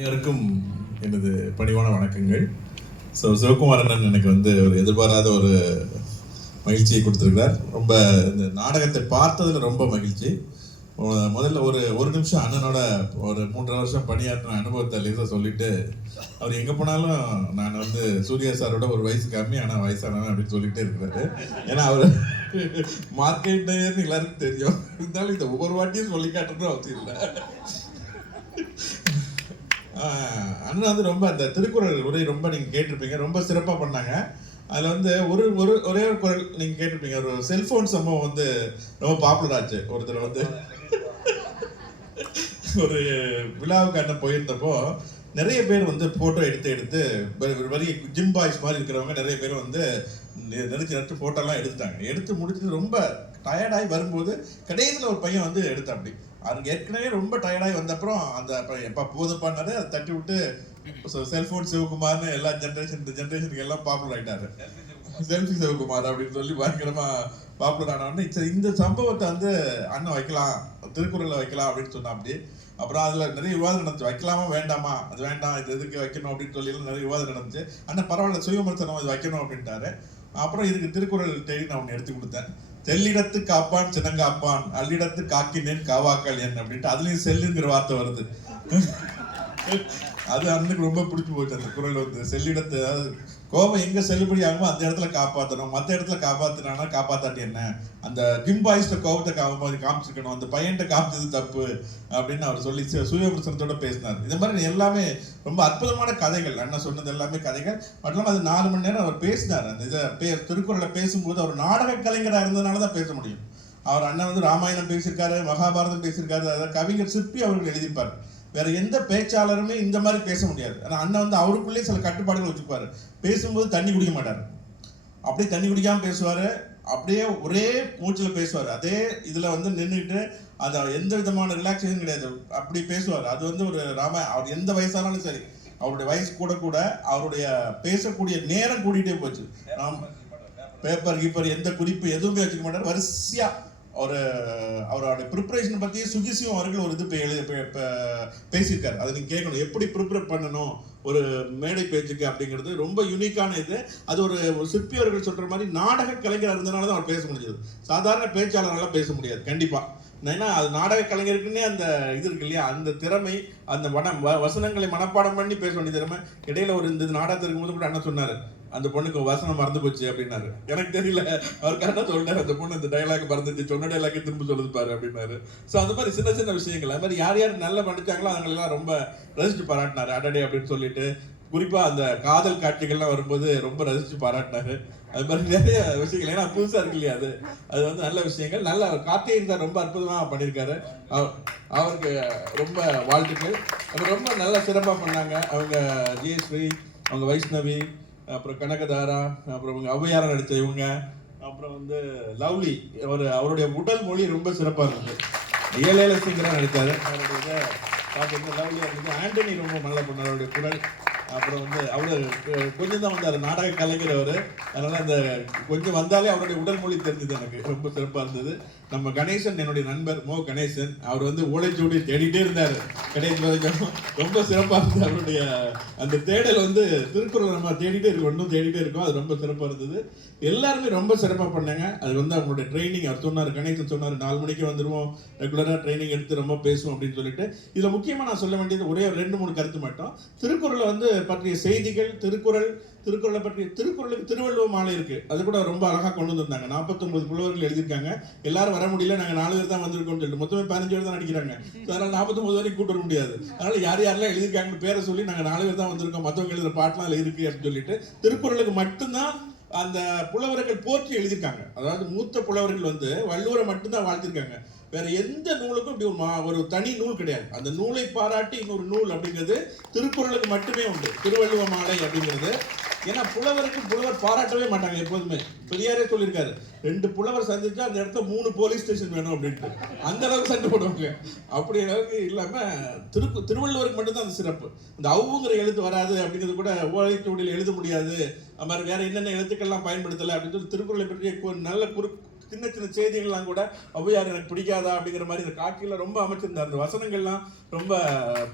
அனைவருக்கும் எனது பணிவான வணக்கங்கள். ஸோ சிவகுமாரன் எனக்கு வந்து ஒரு எதிர்பாராத ஒரு மகிழ்ச்சியை கொடுத்துருக்கிறார். ரொம்ப இந்த நாடகத்தை பார்த்ததில் ரொம்ப மகிழ்ச்சி. முதல்ல ஒரு ஒரு நிமிஷம் அண்ணனோட ஒரு மூன்றரை வருஷம் பணியாற்றின அனுபவத்தை லேசாக சொல்லிட்டு அவர் எங்கே போனாலும் நான் வந்து சூர்யா சாரோட ஒரு வயசு கம்மி ஆனால் வயசானவன் அப்படின்னு சொல்லிட்டே இருக்கிறாரு. ஏன்னா அவர் மார்க்கெட் எல்லாருக்கும் தெரியும். இருந்தாலும் இந்த ஒவ்வொரு வாட்டியும் சொல்லி காட்டுறது அவசியம் இல்லை. அண்ணன் வந்து ரொம்ப அந்த திருக்குறள் உரை ரொம்ப நீங்கள் கேட்டிருப்பீங்க. ரொம்ப சிறப்பாக பண்ணாங்க. அதில் வந்து ஒரு ஒரு ஒரே ஒரு குரல் நீங்கள் கேட்டிருப்பீங்க. ஒரு செல்ஃபோன் சம்பவம் வந்து ரொம்ப பாப்புலர் ஆச்சு. ஒருத்தர் வந்து ஒரு விழாவுக்கு அண்ணன் போயிருந்தப்போ நிறைய பேர் வந்து ஃபோட்டோ எடுத்து எடுத்து ஒரு வரி ஜிம் பாய்ஸ் மாதிரி இருக்கிறவங்க நிறைய பேர் வந்து நெருக்கி நட்டு போட்டோலாம் எடுத்துட்டாங்க. எடுத்து முடிச்சுட்டு ரொம்ப டயர்டாகி வரும்போது கடைசியில் ஒரு பையன் வந்து எடுத்தான் அப்படி அவருக்கு ஏற்கனவே ரொம்ப டயர்டாகி வந்தப்புறம் அந்த பையன் எப்போ போதும் பண்ணாரு அதை தட்டி விட்டு செல்ஃபோன் சிவகுமார்னு எல்லா ஜென்ரேஷன் இந்த ஜென்ரேஷனுக்கு எல்லாம் பாப்புலர் ஆயிட்டாரு. செல்ஃபி சிவகுமார் அப்படின்னு சொல்லி பயங்கரமா பாப்புலர் ஆனவொடனே இந்த சம்பவத்தை வந்து அண்ணன் வைக்கலாம் திருக்குறளில் வைக்கலாம் அப்படின்னு சொன்னா அப்படி அப்புறம் அதில் நிறைய விவாதம் நடந்துச்சு. வைக்கலாமா வேண்டாமா? அது வேண்டாம் இது எதுக்கு வைக்கணும் அப்படின்னு சொல்லி எல்லாம் நிறைய விவாதம் நடந்துச்சு. அண்ணன் பரவாயில்ல சுயமர்த்தனம் இது வைக்கணும் அப்படின்ட்டாரு. அப்புறம் இதுக்கு திருக்குறள் தேடி நான் ஒன்று எடுத்து கொடுத்தேன். தெல்லிடத்து காப்பான் சின்னங்காப்பான் அல்லிடத்து காக்கினேன் காவாக்கள் என் அப்படின்ட்டு அதுலயும் செல்லுங்கிற வார்த்தை வருது. அது அண்ணனுக்கு ரொம்ப பிடிச்சி போச்சு அந்த குரல் வந்து. செல்லிடத்து அதாவது கோபம் எங்க செல்லுபடி ஆகுமோ அந்த இடத்துல காப்பாற்றணும் மற்ற இடத்துல காப்பாத்தினா காப்பாத்தாட்டி என்ன? அந்த கிம்பாயிஸ்ட கோபத்தை காம காமிச்சிருக்கணும். அந்த பையன்கிட்ட காமிச்சது தப்பு அப்படின்னு அவர் சொல்லி சு- பேசினார். இந்த மாதிரி எல்லாமே ரொம்ப அற்புதமான கதைகள். அண்ணன் சொன்னது எல்லாமே கதைகள். மட்டும் அது நாலு மணி நேரம் அவர் பேசினார். அந்த இதை பே திருக்குறளை பேசும்போது அவர் நாடக கலைஞராக இருந்ததுனால தான் பேச முடியும். அவர் அண்ணன் வந்து ராமாயணம் பேசியிருக்காரு மகாபாரதம் பேசியிருக்காரு. அதாவது கவிஞர் சிற்பி அவர்கள் எழுதியிருப்பார். வேற எந்த பேச்சாளருமே இந்த மாதிரி பேச முடியாது. ஆனா அண்ணன் வந்து அவருக்குள்ளே சில கட்டுப்பாடுகள் வச்சுப்பாரு. பேசும்போது தண்ணி குடிக்க மாட்டார். அப்படியே தண்ணி குடிக்காம பேசுவாரு. அப்படியே ஒரே மூச்சில் பேசுவார். அதே இதுல வந்து நின்றுட்டு அது எந்த விதமான ரிலாக்ஸேஷன் கிடையாது. அப்படி பேசுவார். அது வந்து ஒரு ராம அவர் எந்த வயசானாலும் சரி அவருடைய வயசு கூட கூட அவருடைய பேசக்கூடிய நேரம் கூடிட்டே போச்சு. பேப்பர் கீப்பர் எந்த குறிப்பு எதுவுமே வச்சுக்க மாட்டார். வரிசையா அவர் அவரோட ப்ரிப்பரேஷன் பற்றி சுகிசியும் அவர்கள் ஒரு இது பே- எழுதி பேசியிருக்காரு. அதை நீங்கள் கேட்கணும். எப்படி ப்ரிப்பேர் பண்ணணும்? ஒரு மேடை பேச்சுக்கு அப்படிங்கிறது ரொம்ப யூனிக்கான இது. அது ஒரு சிற்பி அவர்கள் சொல்கிற மாதிரி நாடக கலைஞர் இருந்தனால தான் அவர் பேச முடிஞ்சது. சாதாரண பேச்சாளர்களாக பேச முடியாது. கண்டிப்பாக ஏன்னா அது நாடக கலைஞருக்குன்னே அந்த இது இருக்கு இல்லையா? அந்த திறமை அந்த வன வ- வசனங்களை மனப்பாடம் பண்ணி பேச வேண்டிய திறமை. இடையில ஒரு இந்த நாடகத்தில் இருக்கும்போது கூட அண்ணன் சொன்னார் அந்த பொண்ணுக்கு வசனம் மறந்து போச்சு அப்படின்னாரு. எனக்கு தெரியல. அவர் கரெக்டாக சொல்லிட்டாரு. அந்த பொண்ணு இந்த டைலாக் மறந்துட்டு சொன்ன டைலாக்கே திரும்ப சொல்லுது பாரு அப்படின்னாரு. ஸோ அந்த மாதிரி சின்ன சின்ன விஷயங்கள். அது மாதிரி யார் யார் நல்லா பண்ணிச்சாங்களோ அவங்களெல்லாம் ரொம்ப ரசிச்சு பாராட்டினாரு. அடடே அப்படின்னு சொல்லிட்டு. குறிப்பாக அந்த காதல் காட்சிகள்லாம் வரும்போது ரொம்ப ரசிச்சு பாராட்டினாரு. அது மாதிரி நிறைய விஷயங்கள். ஏன்னா புதுசாக இருக்கு இல்லையா அது? அது வந்து நல்ல விஷயங்கள். நல்ல கார்த்திகேயன் சார் ரொம்ப அற்புதமாக பண்ணியிருக்காரு. அவருக்கு ரொம்ப வாழ்த்துக்கள். அவர் ரொம்ப நல்லா சிறப்பாக பண்ணாங்க. அவங்க ஜெயஸ்ரீ அவங்க வைஷ்ணவி அப்புறம் கனகதாரா அப்புறம் இவங்க ஔவையாரம் நடித்த இவங்க அப்புறம் வந்து லவ்லி அவர் அவருடைய உடல் மொழி ரொம்ப சிறப்பாக இருந்தது. ஏழேல சிங்கரா நடித்தார். அவருடைய இதை பார்த்தீங்கன்னா லவ்லியாக இருந்தது ஆண்டனி ரொம்ப நல்லா பண்ணார் அவருடைய குரல் அப்புறம் வந்து அவர் கொஞ்சம் தான் வந்தார். நாடக கலைஞர் அவர் அதனால் அந்த கொஞ்சம் வந்தாலே அவருடைய உடல் மொழி தெரிஞ்சது எனக்கு. ரொம்ப சிறப்பாக இருந்தது. நம்ம கணேசன் என்னுடைய நண்பர் மோ கணேசன். அவர் வந்து ஓலைச்சூடி தேடிட்டே இருந்தார். கணேசன் வரைக்கும் ரொம்ப சிறப்பாக இருந்தது. அவருடைய அந்த தேடல் வந்து திருக்குறள் நம்ம தேடிட்டே இருக்கோம். இன்னும் தேடிட்டே இருக்கோம். அது ரொம்ப சிறப்பாக இருந்தது. எல்லாருமே ரொம்ப சிறப்பாக பண்ணாங்க. அது வந்து அவங்களுடைய ட்ரைனிங். அவர் சொன்னார் கணேசன் சொன்னார் நாலு மணிக்கு வந்துடுவோம் ரெகுலராக ட்ரைனிங் எடுத்து ரொம்ப பேசுவோம் அப்படின்னு சொல்லிட்டு. இதில் முக்கியமாக நான் சொல்ல வேண்டியது ஒரே ஒரு ரெண்டு மூணு கருத்து மட்டும். திருக்குறளை வந்து பற்றிய செய்திகள் திருக்குறள் திருக்குறளை பற்றிய திருக்குறளுக்கு திருவள்ளுவ மாலை இருக்கு. அது கூட ரொம்ப அழகா கொண்டு வந்திருந்தாங்க. 49 புலவர்கள் எழுதியிருக்காங்க. எல்லாரும் வர முடியல. நாங்கள் நாலு பேர் தான் வந்திருக்கோம்னு சொல்லிட்டு. மொத்தமே பதினஞ்சு பேர் தான் நடிக்கிறாங்க. அதனால் நாற்பத்தொம்பது வரைக்கும் கூட்டு வர முடியாது. அதனால் யார் யாரெல்லாம் எழுதியிருக்காங்கன்னு பேரை சொல்லி நாங்கள் நாலு பேர் தான் வந்திருக்கோம். மத்தவங்க எழுதுகிற பாட்டெலாம் அதில் இருக்கு அப்படின்னு சொல்லிட்டு திருக்குறளுக்கு மட்டும்தான் அந்த புலவர்கள் போற்றி எழுதியிருக்காங்க. அதாவது மூத்த புலவர்கள் வந்து வள்ளுவரை மட்டும்தான் வாழ்த்திருக்காங்க வேற எந்த நூலுக்கும் இப்படி ஒரு மா- ஒரு தனி நூல் கிடையாது. அந்த நூலை பாராட்டி இன்னொரு நூல் அப்படிங்கிறது திருக்குறளுக்கு மட்டுமே உண்டு. திருவள்ளுவ மாலை அப்படிங்கிறது. ஏன்னா புலவருக்கு புலவர் பாராட்டவே மாட்டாங்க எப்போதுமே. பெரியாரே சொல்லியிருக்காரு ரெண்டு புலவர் சந்திச்சா அந்த இடத்த மூணு போலீஸ் ஸ்டேஷன் வேணும் அப்படின்ட்டு. அந்த அளவுக்கு சண்டை போடுவாங்க. அப்படி அளவுக்கு இல்லாம திருக்கு திருவள்ளுவருக்கு மட்டும்தான் அந்த சிறப்பு. இந்த அவுங்கிற எழுத்து வராது அப்படிங்கிறது கூட ஓலைச்சுவடியில் எழுத முடியாது. அது மாதிரி வேற என்னென்ன எழுத்துக்கள்லாம் பயன்படுத்தலை அப்படின்னு சொல்லி திருக்குறளை பற்றி கு- நல்ல குறு சின்ன சின்ன செய்திகள்லாம் கூட ஔவையார் எனக்கு பிடிக்காதா? அப்படிங்கிற மாதிரி இந்த காட்சியெல்லாம் ரொம்ப அமைச்சிருந்தார். அந்த வசனங்கள்லாம் ரொம்ப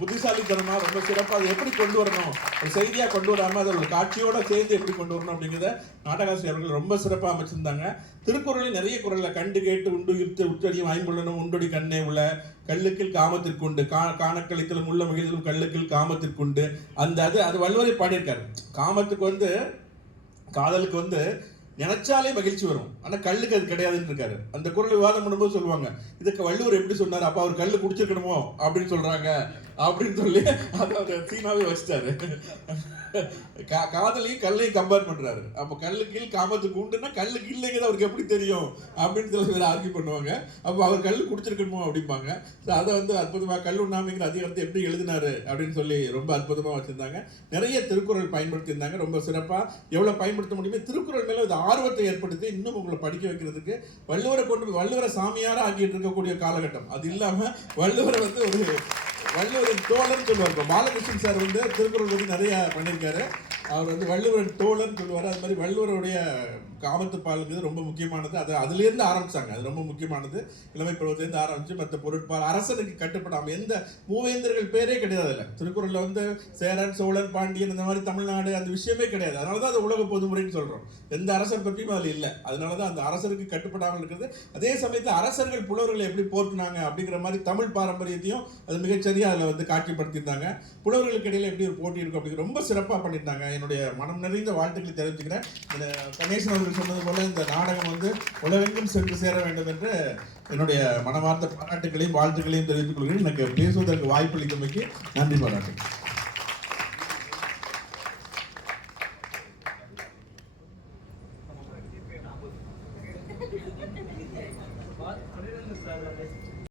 புத்திசாலித்தனமாக ரொம்ப சிறப்பாக அதை எப்படி கொண்டு வரணும்? ஒரு செய்தியாக கொண்டு வராமல் அதை ஒரு காட்சியோட சேர்ந்து எப்படி கொண்டு வரணும் அப்படிங்கிறத நாடகாசிரியர் அவர்கள் ரொம்ப சிறப்பாக அமைச்சிருந்தாங்க. திருக்குறளில் நிறைய குரலில் கண்டு கேட்டு உண்டு இருத்து உற்றடியும் வாய்ப்புள்ளனும் உண்டொடி கண்ணே உள்ள கல்லுக்கில் காமத்திற்குண்டு கா காணக்களித்தலும் உள்ள மகிழ்ச்சியிலும் கல்லுக்கில் காமத்திற்குண்டு அந்த அது அது வள்ளுவரை பாடியிருக்காரு. காமத்துக்கு வந்து காதலுக்கு வந்து நினைச்சாலே மகிழ்ச்சி வரும். ஆனால் கல்லுக்கு அது கிடையாதுன்னு இருக்காரு. அந்த குரல் விவாதம் பண்ணும்போது சொல்லுவாங்க இதுக்கு வள்ளுவர் எப்படி சொன்னார்? அப்போ அவர் கல் குடிச்சிருக்கணுமோ? அப்படின்னு சொல்றாங்க. அப்படின்னு சொல்லி அதை அவர் சீனாவே வச்சிட்டாரு கா- காதலையும் கல்லையும் கம்பேர் பண்றாரு. அப்ப கல்லு கீழ் காமத்துக்கு உண்டுன்னா கல்லு இல்லைங்கிறது அவருக்கு எப்படி தெரியும்? அப்படின்னு சில பேர் ஆர்கியூ பண்ணுவாங்க. அப்ப அவர் கல் குடிச்சிருக்கணுமோ அப்படிம்பாங்க. அதை வந்து அற்புதமா கல் உண்ணாமைங்கிற அதிகாரத்தை எப்படி எழுதினாரு அப்படின்னு சொல்லி ரொம்ப அற்புதமா வச்சிருந்தாங்க. நிறைய திருக்குறள் பயன்படுத்தியிருந்தாங்க. ரொம்ப சிறப்பா எவ்வளவு பயன்படுத்த முடியுமோ திருக்குறள் மேல ஒரு ஆர்வத்தை ஏற்படுத்தி இன்னும் உங்களை படிக்க வைக்கிறதுக்கு வள்ளுவரை கொண்டு போய் வள்ளுவரை சாமியாரா ஆக்கிட்டு இருக்கக்கூடிய காலகட்டம். அது இல்லாம வள்ளுவரை வந்து ஒரு வள்ளுவரின் தோழர்னு சொல்லுவார் பாலகிருஷ்ணன் சார் வந்து திருக்குறள் பற்றி நிறைய பண்ணியிருக்காரு. அவர் வந்து வள்ளுவர் தோழர்னு சொல்லுவார். அது மாதிரி வள்ளுவருடைய காமத்து பாலுங்கிறது ரொம்ப முக்கியமானது. அது அதுலேருந்து ஆரம்பிச்சாங்க. அது ரொம்ப முக்கியமானது. இளமை பருவத்திலேருந்து ஆரம்பித்து மற்ற பொருட்பால் அரசனுக்கு கட்டுப்படாமல் எந்த மூவேந்தர்கள் பேரே கிடையாது இல்லை திருக்குறளில் வந்து சேரன் சோழன் பாண்டியன் இந்த மாதிரி தமிழ்நாடு அந்த விஷயமே கிடையாது. அதனால தான் அது உலக பொதுமுறைன்னு சொல்கிறோம் எந்த அரசர் பற்றியும் அதில் இல்லை. அதனால தான் அந்த அரசருக்கு கட்டுப்படாமல் இருக்கிறது. அதே சமயத்தில் அரசர்கள் புலவர்களை எப்படி போற்றுனாங்க அப்படிங்கிற மாதிரி தமிழ் பாரம்பரியத்தையும் அது மிகச்சரியாக அதில் வந்து காட்சிப்படுத்தியிருந்தாங்க. புலவர்களுக்கு இடையில் எப்படி ஒரு போட்டி இருக்கும் அப்படி ரொம்ப சிறப்பாக பண்ணியிருந்தாங்க. என்னுடைய மனம் நிறைந்த வாழ்த்துக்களை தெரிவிச்சுக்கிறேன். இந்த கணேசன் அவர்கள் சொன்னது போல இந்த நாடகம் வந்து உலகெங்கும் சென்று சேர வேண்டும் என்று என்னுடைய மனமார்ந்த பாராட்டுகளையும் வாழ்த்துக்களையும் தெரிவித்துக் கொள்கிறேன். எனக்கு பேசுவதற்கு வாய்ப்பளித்தமைக்கு நன்றி பாராட்டுகிறேன்